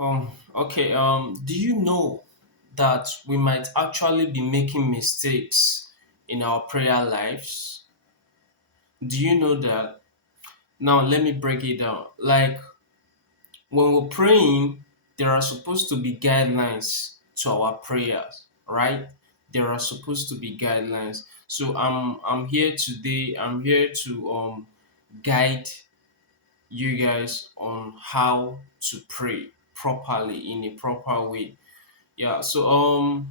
Okay. Do you know that we might actually be making mistakes in our prayer lives? Do you know that? Now, let me break it down. Like, when we're praying, there are supposed to be guidelines to our prayers, right? There are supposed to be guidelines. So I'm here today. I'm here to guide you guys on how to pray properly in a proper way. Yeah. So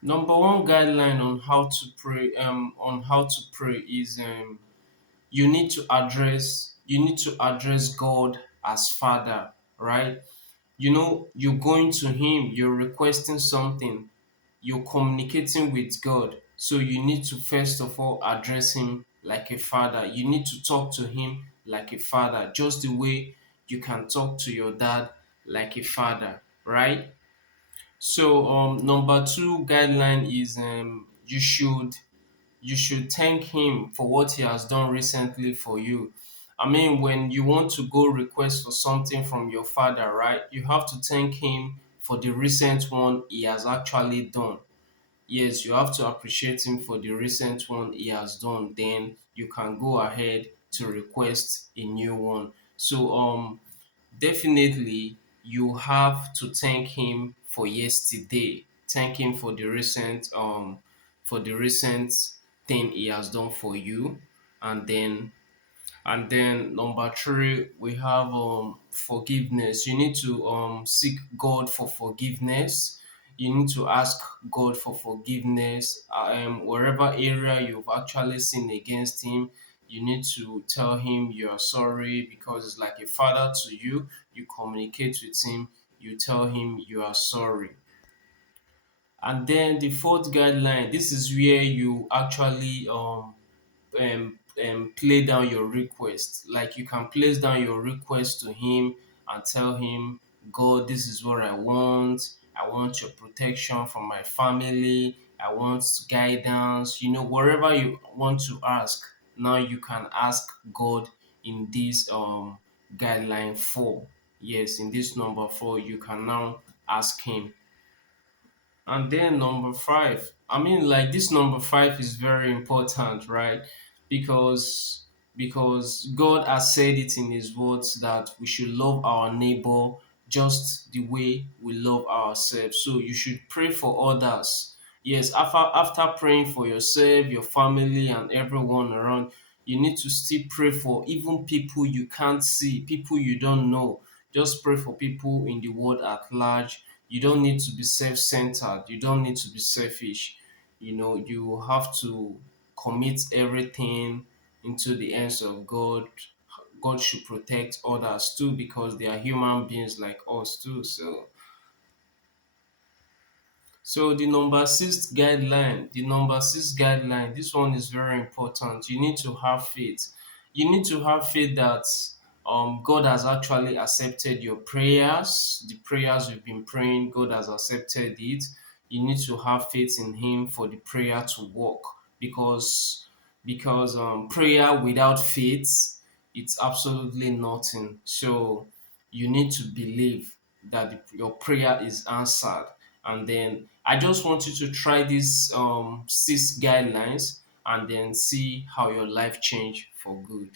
number one guideline on how to pray is you need to address God as Father, right? You know, you're going to Him, you're requesting something, you're communicating with God. So you need to first of all address Him like a father. You need to talk to Him like a father, just the way you can talk to your dad like a father, right? So number two guideline is you should thank him for what he has done recently for you. I mean, when you want to go request for something from your father, right? You have to thank him for the recent one he has actually done. Yes, you have to appreciate him for the recent one he has done. Then you can go ahead to request a new one. So definitely you have to thank him for yesterday. Thank him for the recent thing he has done for you. And then number three, we have forgiveness. You need to seek God for forgiveness. You need to ask God for forgiveness. Wherever area you've actually sinned against Him, you need to tell Him you are sorry because it's like a father to you. You communicate with Him. You tell Him you are sorry. And then the fourth guideline. This is where you actually play down your request. Like you can place down your request to him and tell him, God, this is what I want. I want your protection from my family. I want guidance. You know, whatever you want to ask, now you can ask God in this guideline four. Yes, in this number four, you can now ask him. And then number five, I mean, like this number five is very important, right? Because God has said it in His words that we should love our neighbor just the way we love ourselves. So you should pray for others. Yes, after praying for yourself, your family, and everyone around, you need to still pray for even people you can't see, people you don't know. Just pray for people in the world at large. You don't need to be self-centered. You don't need to be selfish. You know, you have to commit everything into the hands of God. God should protect others too because they are human beings like us too. So the number six guideline, this one is very important. You need to have faith. You need to have faith that God has actually accepted your prayers, the prayers you've been praying. God has accepted it. You need to have faith in Him for the prayer to work because prayer without faith, it's absolutely nothing. So you need to believe that your prayer is answered. And then I just want you to try these six guidelines and then see how your life change for good.